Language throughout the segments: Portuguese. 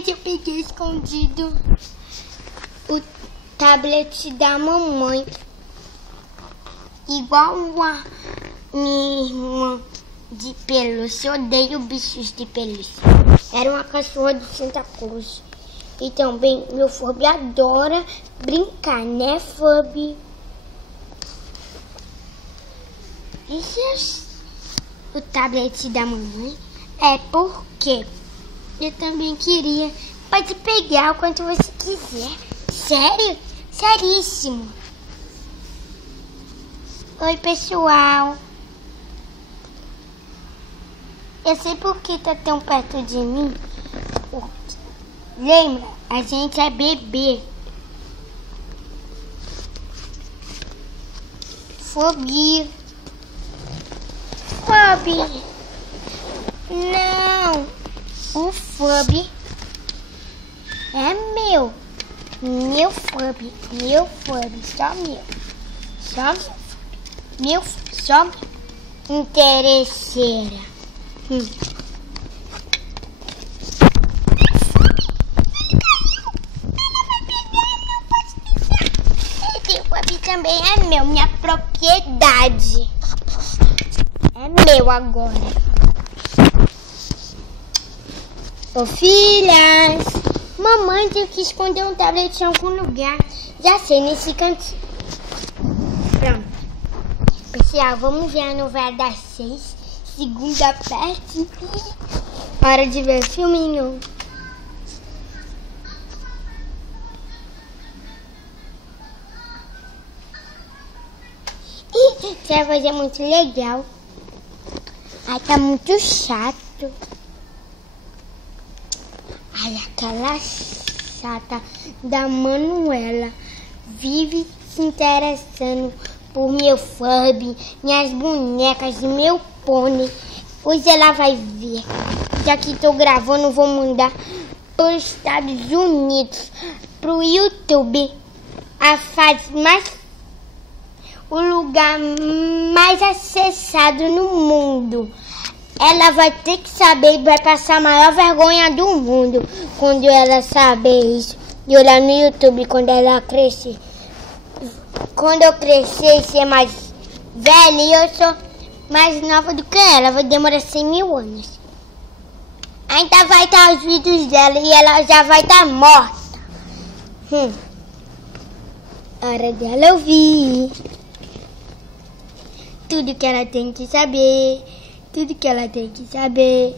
Gente, eu peguei escondido o tablet da mamãe. Igual a minha irmã de pelúcia. Eu odeio bichos de pelúcia. Era uma cachorra de Santa Cruz. E também meu Furby adora brincar, né, Furby? Esse é o tablet da mamãe. É porque eu também queria. Pode pegar o quanto você quiser. Sério? Seríssimo. Oi, pessoal. Eu sei por que tá tão perto de mim. Lembra? A gente é bebê. Furby. Furby. Não. O Furby é meu. Meu Furby. Meu Furby. Só meu. Só meu. Só interesseira. Esse Furby também é meu. Minha propriedade. É meu agora. Ô filhas, mamãe teve que esconder um tablet em algum lugar. Já sei, nesse cantinho. Pronto. Pessoal, vamos ver a novela das 6. Segunda parte. Hora de ver o filminho. Essa voz é muito legal. Ai, tá muito chato. Ai, aquela chata da Manuela vive se interessando por meu Furby, minhas bonecas e meu pônei. Hoje ela vai ver. Já que tô gravando, vou mandar para os Estados Unidos, pro YouTube, o lugar mais acessado no mundo. Ela vai ter que saber e vai passar a maior vergonha do mundo quando ela saber isso. E olhar no YouTube quando ela crescer. Quando eu crescer e ser mais velha, e eu sou mais nova do que ela, vai demorar 100 mil anos. Ainda vai estar os vídeos dela e ela já vai estar morta. Hora dela ouvir tudo que ela tem que saber. Tudo que ela tem que saber.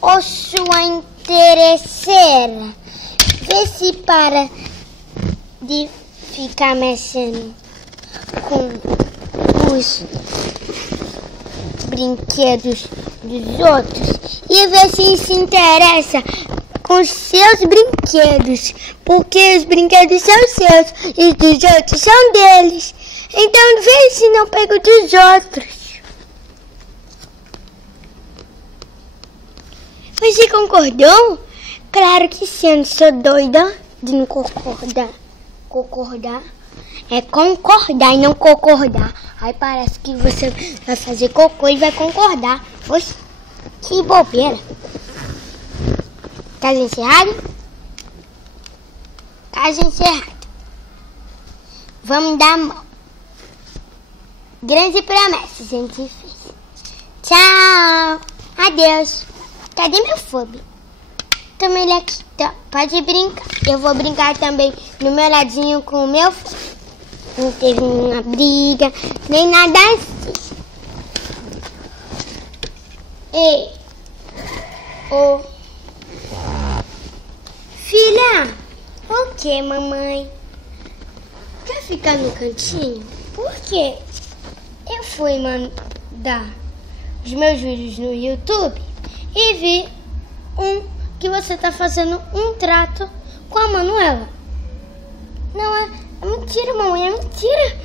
Ô sua interesseira, vê se para de ficar mexendo com os brinquedos dos outros e vê se interessa com os seus brinquedos, porque os brinquedos são seus e os dos outros são deles. Então vê se não pega dos outros. Você concordou? Claro que sim, eu não sou doida de não concordar. Concordar é concordar e não concordar. Aí parece que você vai fazer cocô e vai concordar. Oxe, que bobeira. Caso encerrado? Caso encerrado. Vamos dar a mão. Grande promessa a gente fez. Tchau. Adeus. Cadê meu Furby? Toma ele aqui, tá? Pode brincar. Eu vou brincar também no meu ladinho com o meu Furby. Não teve nenhuma briga, nem nada assim. Ei. Ô. Filha. O que, mamãe? Quer ficar no cantinho? Por quê? Eu fui mandar os meus vídeos no YouTube e vi que você tá fazendo um trato com a Manuela. Não, é mentira, mamãe, é mentira.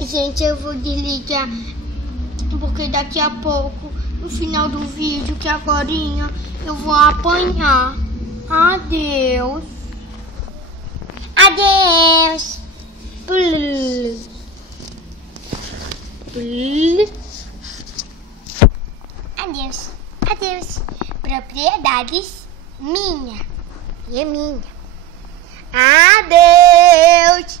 Gente, eu vou desligar, porque daqui a pouco, no final do vídeo, que agorinha, eu vou apanhar. Adeus. Adeus. Adeus, adeus. Propriedades minha e minha. Adeus.